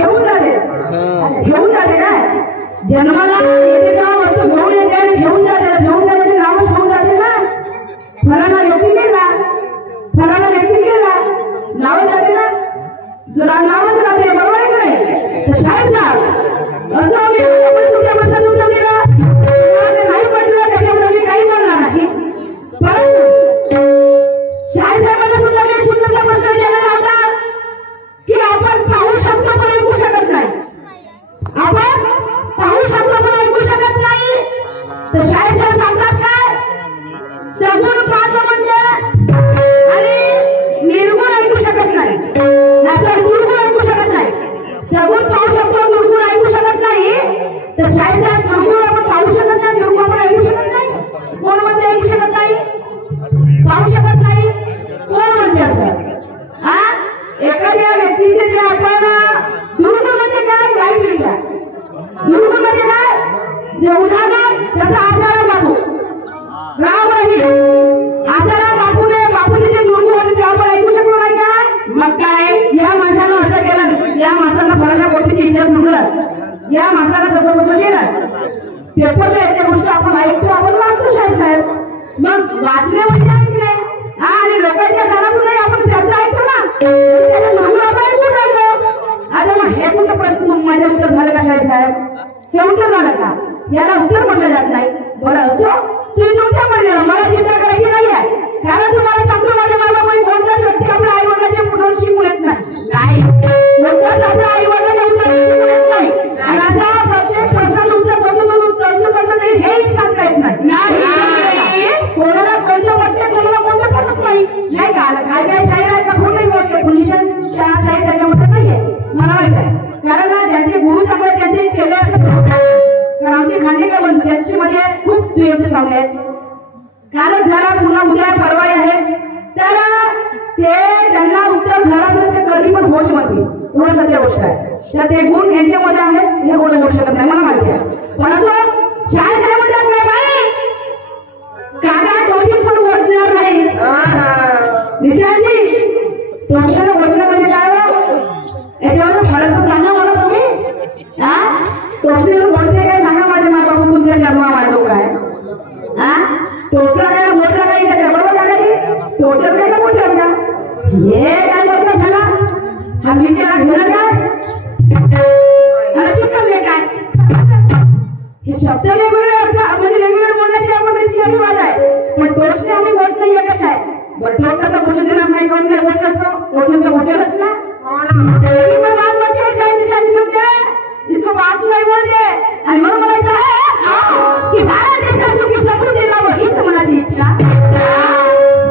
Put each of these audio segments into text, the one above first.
ठेवून जाते काय जन्माला येते तेव्हा वस्तू घेऊन येते आणि ठेवून जाते नाव ठेवून जाते ना फलाना व्यक्ती गेला नाव जाते ना नावच राहते बरोबर आहे का नाही तर शाळेत जा असं तुमच्या प्रश्न उत्तर दिलं नाही पडलं त्याच्याबद्दल मी काही बोलणार नाही परंतु शाळेत साहेबांना सुद्धा मी सुंदरसा प्रश्न दिलेला होता की आपण पाहू शकतो पण ऐकू शकत नाही आपण पाहू शकतो पण ऐकू शकत नाही तर शाळेत साहेब सांगतात काय सगुण पाहतो म्हणजे आणि निर्गुण ऐकू शकत नाही दुर्गुण ऐकू शकत नाही सगुण पाहू शकतो दुर्गुण ऐकू शकत नाही तर शाळेत साहेब दुर्गुण आपण पाहू शकत नाही दुर्गुण आपण ऐकू शकत नाही कोण म्हणते ऐकू शकत नाही पाहू शकत नाही कोण म्हणते असं हा एखाद्या व्यक्तीचे जे आपण दुर्गुण म्हणजे काय वाईट विचार दुर्गुण म्हणजे काय जे उदाहरण जसं आचार्य बापू राम रहीम आचार्य बापूचे जे दुर्गुण होते ते आपण ऐकू शकलो नाही का मग काय या माणसानं असं केलं या माणसाला फलाना गोष्टीची इज्जत मिळत या माणसाला तसं केलं पेपर त्या गोष्टी आपण ऐकतो आपण वाचतो साहेब मग वाचणे म्हणजे ऐकणे आणि लोकांच्या घरातूनही आपण चर्चा ऐकतो ना त्याच्या म्हणून आपण ऐकून जातो आता मग हे कुठं पण माझ्या उत्तर झालं का साहेब हे उत्तर झालं का याला उत्तर म्हटलं जात नाही बरं असो तुम्ही तुमच्या मध्ये मला चिंता करायची नाही आहे कारण तुम्हाला सांगतो माझ्या मालकाने कोणत्याच व्यक्ती आपल्या आई वडिलांच्या मुलांना शिकून येत नाही कोणत्याच आपल्या आई वडिलांच्या मुलांना शिकून येत नाही आणि असा प्रत्येक प्रश्नाचं उत्तर करतो तरी हेही सांगता येत नाही कोणाला कोणत्या पडते कोणाला कोणत्या पडत नाही का काय शाळेत आहेत का खोटही बोलते पोलिसांच्या शाळेत त्याच्यामध्ये नाहीये मला माहित आहे कारण ज्यांचे गुरु त्यामुळे त्यांचे चेले असतात आमचे खांडेकर बंधू त्यांची मध्ये खूप दुय्यम सामने आहेत कालच झाला पुन्हा उद्या परवा आहे तर ते त्यांना उत्तर घरातून ते कधी पण होश मध्ये एवढं सत्य गोष्ट आहे तर ते गुण यांच्यामध्ये आहेत हे कोणी होऊ शकत नाही मला माहिती आहे पण असं शाळेमध्ये काय बाई काका टोचीत पण बोलणार नाही निशांजी टोचीला बोलणं म्हणजे काय याच्यावर फरक तर सांगा मला तुम्ही हा टोचीवर बोलते काय सांगा माझ्या मालकाकडून तुमच्या जन्मा मांडू काय हा टोचला काय मोठा काही का बरोबर का काही टोचर काय का मोठर का हे काय बरोबर झाला हल्लीच्या घेणं काय आणि चिकलले काय हे शब्द वेगवेगळे अर्थ म्हणजे वेगवेगळे बोलण्याची आपण रीती रिवाज आहे पण टोचणे आणि बोट नाही एकच आहे बट टोचला तर बोलू देणार नाही कोण काय बोल शकतो टोचल तर बोचलच ना मैं बात मत करे शायद समझे इसको बात नहीं बोलते आणि मग म्हणायचं आहे की भारत देशात सुखी समृद्धी लाभो हीच मनाची इच्छा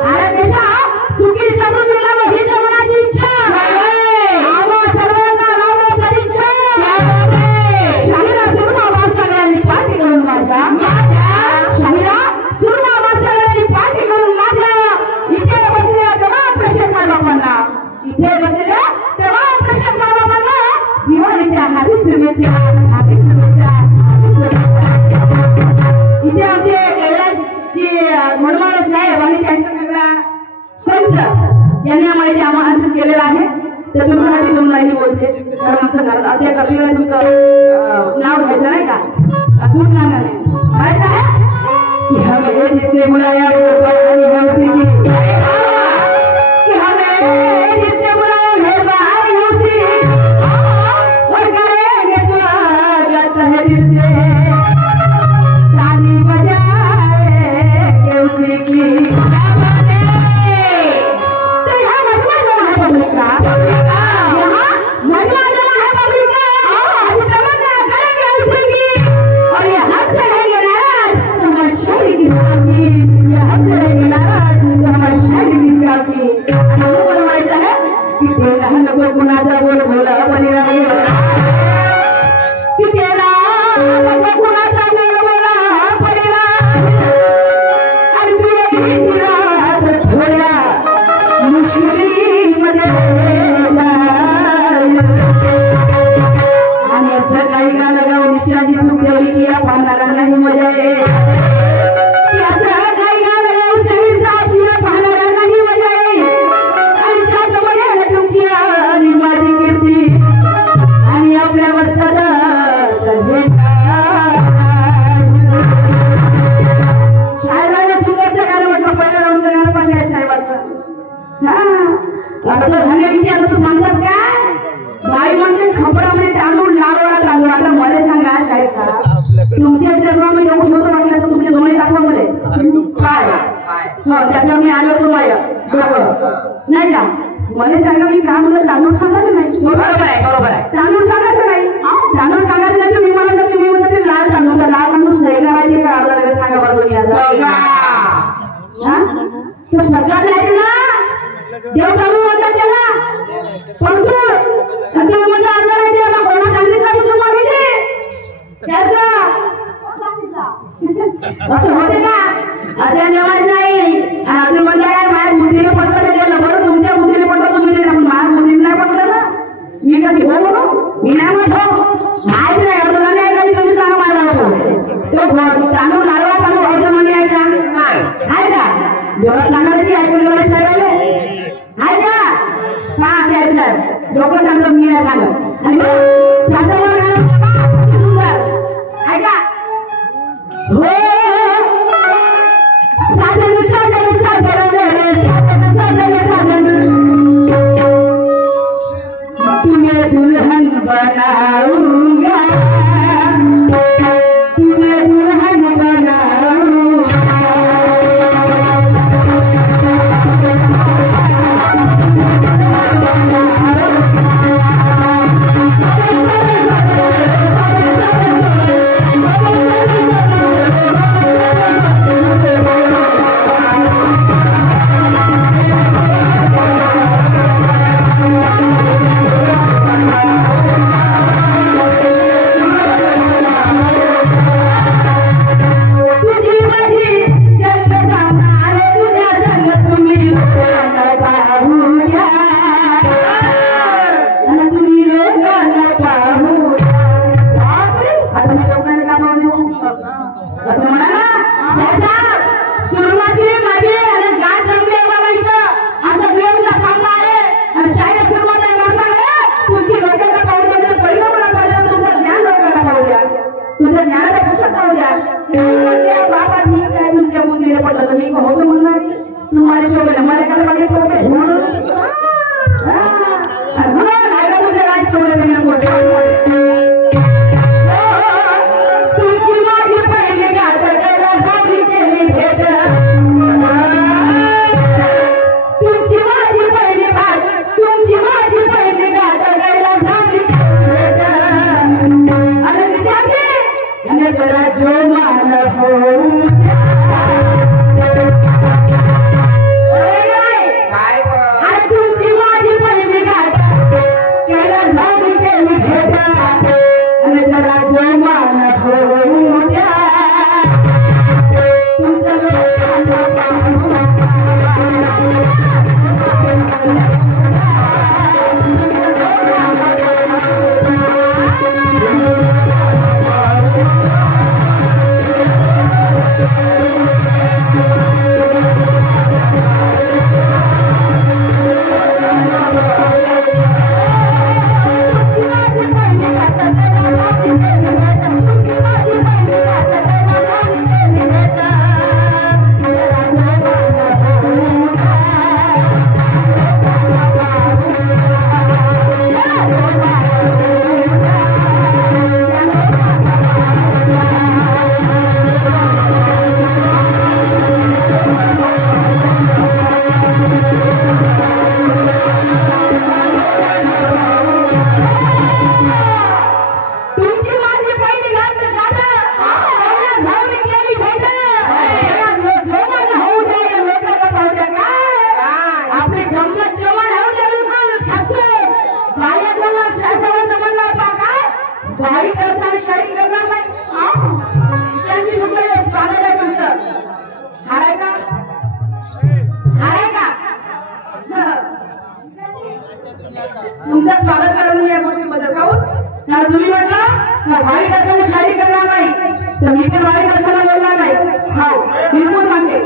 भारत देशात सुखी समृद्धी लाभो हीच मनाची इच्छा आम्हा सर्वांना लाभो सदिच्छा शाहिरा सुरमा आवाज सगळ्यांनी पाठी करून माझ्या शाहिरा सुरमा आवाज सगळ्यांनी पाठी करून माझ्या इथे बसलेल्या तेव्हा प्रश्न बाबांना इथे बसलेल्या तेव्हा प्रश्न बाबांना दिवाळीच्या हाती श्रीमेच्या इथे आमचे कैलासजी मनमाड साहेब आणि त्यांचा सगळा संच यांनी आम्हाला इथे आमंत्रित केलेलं आहे तर तुमच्यासाठी दोन लाईनी बोलते कारण असं घरात अध्या कपिला तुमचं नाव घ्यायचं नाही का खूप नाव नाही काय आहे की हमें जिसने बुलाया आणि हंसी की हमें जिसने बुलाया मेहरबानी हंसी और करेंगे स्वागत है दिल से ताली बजाए उसी की तो यहाँ मजमा जमा है पब्लिक का यहाँ मजमा जमा है पब्लिक का हम तमन्ना करेंगे उसी की और ये हमसे रहेंगे नाराज तो हमारे शायरी किस काम की ये हमसे रहेंगे नाराज तो हमारे शायरी किस काम की हमें बोल मायचा है कि तेरा नको कुणाचा बोल बोला बनी रही कि तेरा नको कुणाचा बोल बोला पडला आणि तू एकटीच राहत थोड्या मुश्किलीमध्ये आणि असं काही गाणं गाऊन निशाची सुख देवली की या पाहणारा नाही मजा आहे की असं काही गाणं गाऊन शरीर जात या पाहणारा नाही मजा आहे आणि ज्याप्रमाणे तुमची आणि माझी कीर्ती आणि तुमच्या जन्मामध्ये येऊन होतं म्हटलं तर तुमचे डोळे दाखवा मला काय त्याच्यावर मी आलो होतो माझ्या बरोबर नाही का मला सांगा मी काय म्हणलं तांदूळ सांगायचं नाही बरोबर आहे तांदूळ सांगायचं नाही तांदूळ सांगायचं नाही तुम्ही मला तर तुम्ही म्हणता ते लाल तांदूळ सही करायचे का आपल्याला सांगा बरोबर तो सगळाच राहील ना देव तांदूळ म्हणतात त्याला पंचूळ आणि ते म्हणतात आपल्याला राहायचे कोणा सांगितलं का तुम्हाला असं होते का असं जेव्हाच नाही अजून म्हणजे काय माझ्या बुद्धीला पडतं त्याला बरं तुमच्या बुद्धीला पडतं तुम्ही माझ्या बुद्धीला नाही पडलं ना मी कशी हो म्हणू मी नाही म्हणतो माहिती नाही अर्ध नाही ऐकायची तुम्ही सांगा मला तो तांदूळ लावा तांदूळ अर्ध म्हणजे ऐका आहे का जेव्हा सांगायची ऐकून साहेब आहे का हा साहेब साहेब लोक सांगतो मी नाही सांगत आणि सुंदर ऐका हो साधन साधन साधन साधन साधन साधन तुम्हें दुल्हन बनाऊंगा तुम्हें दुल्हन बनाऊंगा तुमचं स्वागत करून या गोष्टीबद्दल काहून तुम्ही म्हटलं वाईट अर्थाने शाही करणार नाही तर मी पण वाईट अर्थाने बोलणार नाही हो बिलकुल सांगते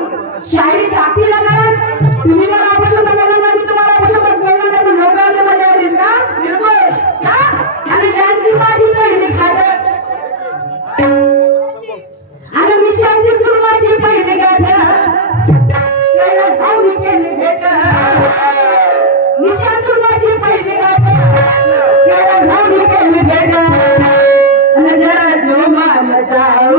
शाही ताकदीला कारण तुम्ही मला अपशब्द बोलणार नाही तुम्हाला अपशब्द बोलणार नाही पण लोकांना मजा येईल का बिलकुल आणि त्यांची माझी पहिली खाट आणि विषयाची सुरुवाती पहिली गाठ त्याला धावणी केली भेट विषया सुरुवाती पहिली गाठ त्याला धावणी केली भेट आणि जरा जो मान जाऊ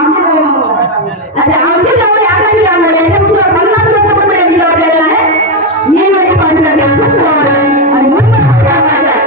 आमचे अच्छा आमचे गाव याला मी राम याच्या पुढे 50 वर्षापूर्वी मला दिला गेलेला आहे मी माझी पाठला घेतो आणि म्हणून माझा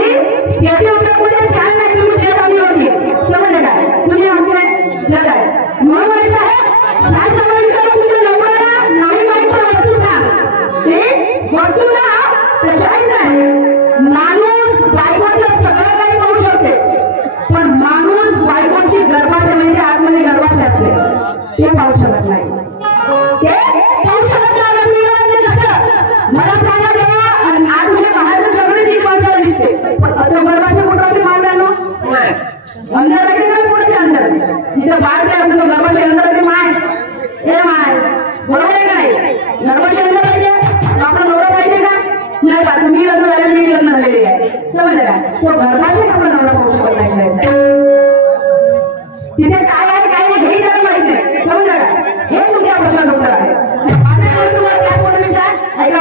आम्ही स्टेटी उठल्यामुळे शाळा नाही तुम्ही जे आम्ही होती समजलं काय तुम्ही आमचे जग आहे म्हणून माहित आहे शाळेच्या माणसाला तुमच्या नवऱ्याला नाही माहित तर वस्तू सांग ते वस्तूला तर शाळेचं आहे माणूस बायकोचं सगळं काही करू शकते पण माणूस बायकोची गर्भाशय म्हणजे आतमध्ये गर्भाशय असते ते पाहू शकत नाही ते पाहू शकत नाही कसं मला सांगा तेव्हा आज म्हणजे बाहेरचं सगळं शिकवायचं दिसते पण तो गर्भाशय कुठं आपली मांडला अंदर राहिले ना पुढे अंदर तिथं बाहेर काय तो गर्भाशय अंदर राहिले माय हे माय बरोबर आहे का नाही गर्भाशय अंदर पाहिजे आपला नवरा पाहिजे का नाही का तुम्ही लग्न झाले मी लग्न झालेली आहे समजलं का तो गर्भाशय आपला नवरा पाहू शकत नाही तिथे काय आहे काय नाही हे त्याला माहित नाही समजलं का हे तुमच्या प्रश्नाचं उत्तर आहे तुम्हाला काय बोलून विचार ऐका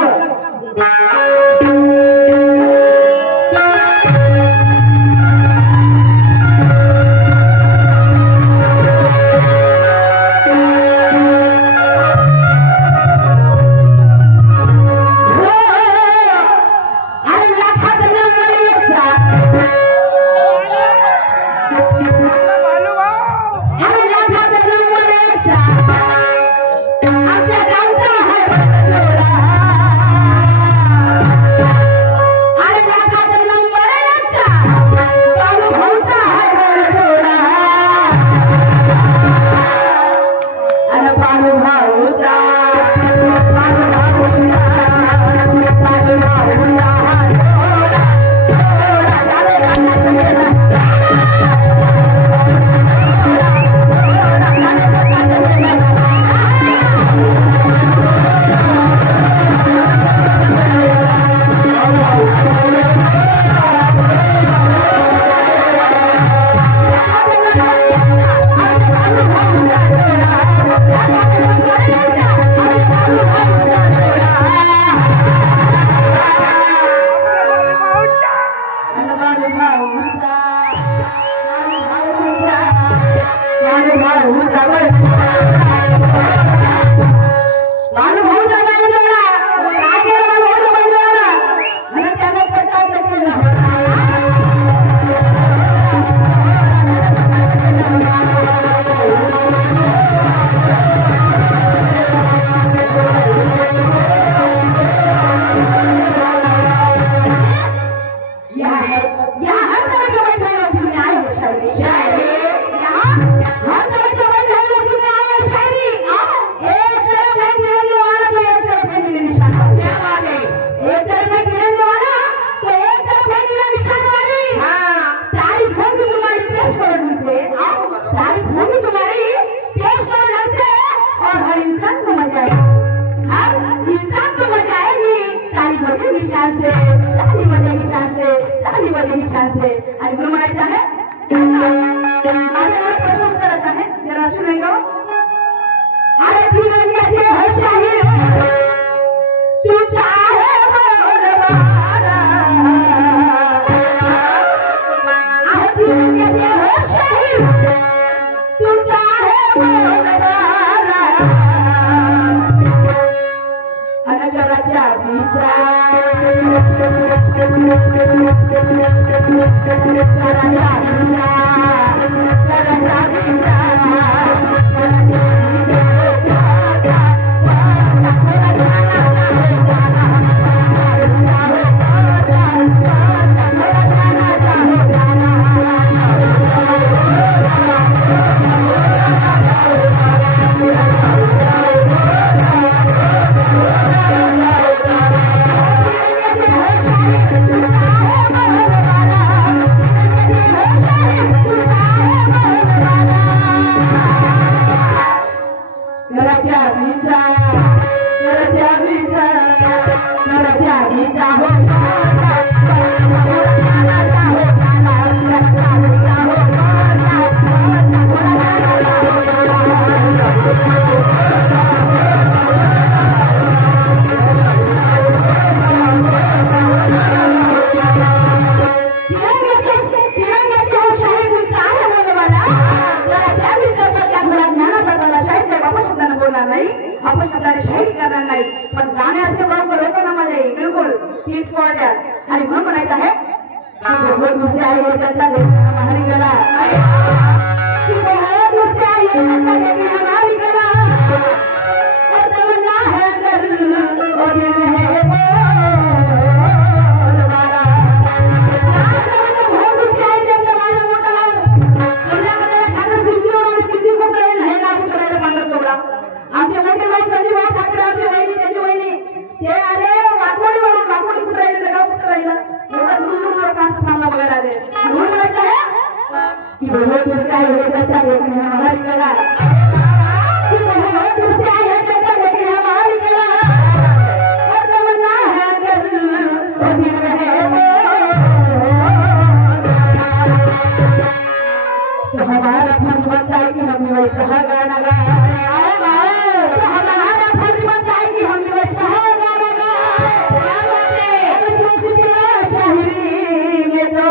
दुसरे आई त्यातला हमारी गला दूसरे आई त्यातला हमारी गला और तमन्ना है कर और दिल में है बोलवाला बहुत दूसरे आई त्यातला माझा मोठा तुमच्या कडे खाना सिद्धी होणार सिद्धी खूप राहील हे लागू करायला मागत तेवढा आमचे मोठे भाऊ संजीव भाऊ ठाकरे आमचे वहिनी त्यांची वहिनी ते आले वाकोडीवरून वाकोडी कुठे राहिले गाव कुठे राहिलं एवढा दूर काम सामना बघायला आले म्हणून म्हणायचं आहे की बहुत दूसरे आई त्यातला लेकिन हमारी गला की बहुत दूसरे आई त्यातला लेकिन हमारी गला और तमन्ना है कर और दिल में है तो हमारा फर्ज बनता है कि हम वैसा गाना गाए तो हमारा फर्ज बनता है कि हम वैसा गाना गाए शायरी में तो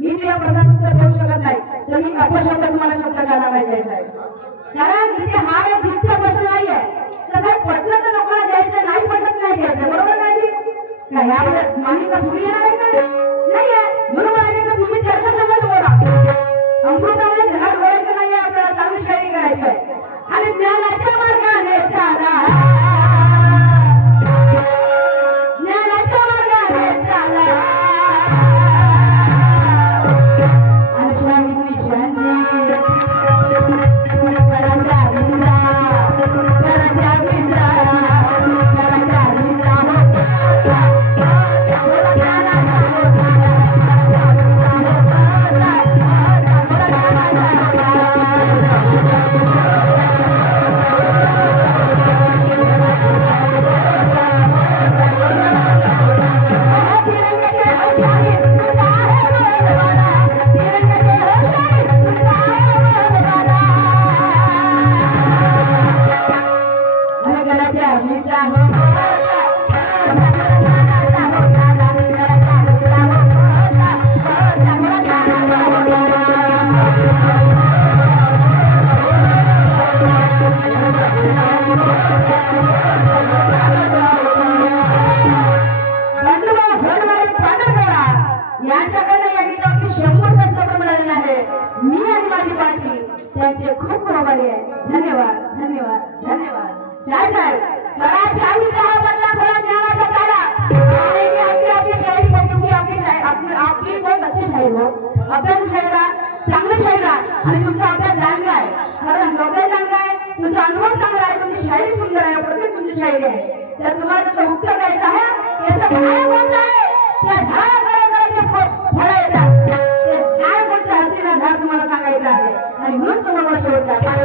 मी तुला प्रधान उत्तर देऊ शकत नाही तर मी अपशब्द तुम्हाला शब्द घालायला पाहिजे साहेब. कारण इथे हा एक दुःख प्रश्न नाहीये कसं पटलं तर लोकांना द्यायचं नाही पटत नाही द्यायचं बरोबर नाही काय यावर मालिका सुरू येणार आहे का नाहीये बरोबर आहे का तुम्ही चर्चा समज बोला अमृतामध्ये जगात बोलायचं नाही आपल्याला चांगली शायरी करायची आहे आणि ज्ञानाच्या मार्गाने चाला ज्ञानाच्या मार्गाने चाला अश्वानी शांती त्यांचे खूप खूप आभारी आहे धन्यवाद धन्यवाद धन्यवाद जय जय बड़ा छावी रहा बल्ला बड़ा ज्ञानाचा तारा आपली आपली शायरी क्योंकि आपली बहुत अच्छी शायरी हो अभ्यास शायरा चांगली शायरा आणि तुमचा अभ्यास चांगला आहे कारण अभ्यास चांगला आहे तुमचा अनुभव चांगला आहे तुमची शायरी सुंदर आहे प्रत्येक तुमची शायरी आहे तर तुम्हाला त्याचं उत्तर द्यायचं आहे याचं काय बोलत आहे त्या झाडाकडे फळं येतात ते झाड कोणतं हसीना झाड तुम्हाला सांगायचं आहे आणि म्हणून समोर शेवटचा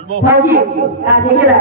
सावकी हे केला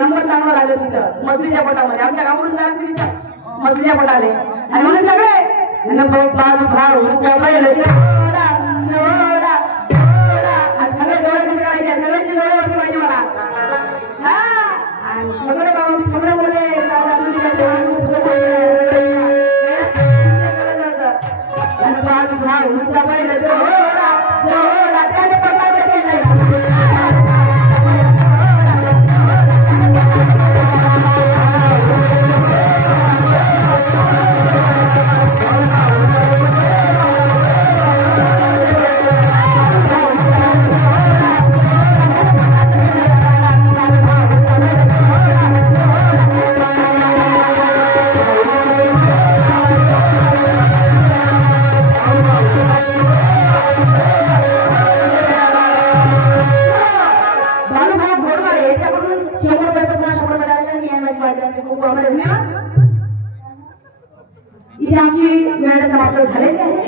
नंबर चांगला लागला तिथं मजुरीच्या पोटामध्ये आमच्या गावाकडून मजुरीच्या पोटाले आणि म्हणून सगळे सगळे डोळे करायचे सगळ्यांचे डोळे होते पाहिजे मला हा आणि सगळे बाबा सगळे बोलले इथे आमची वेळ समाप्त झालेली आहे.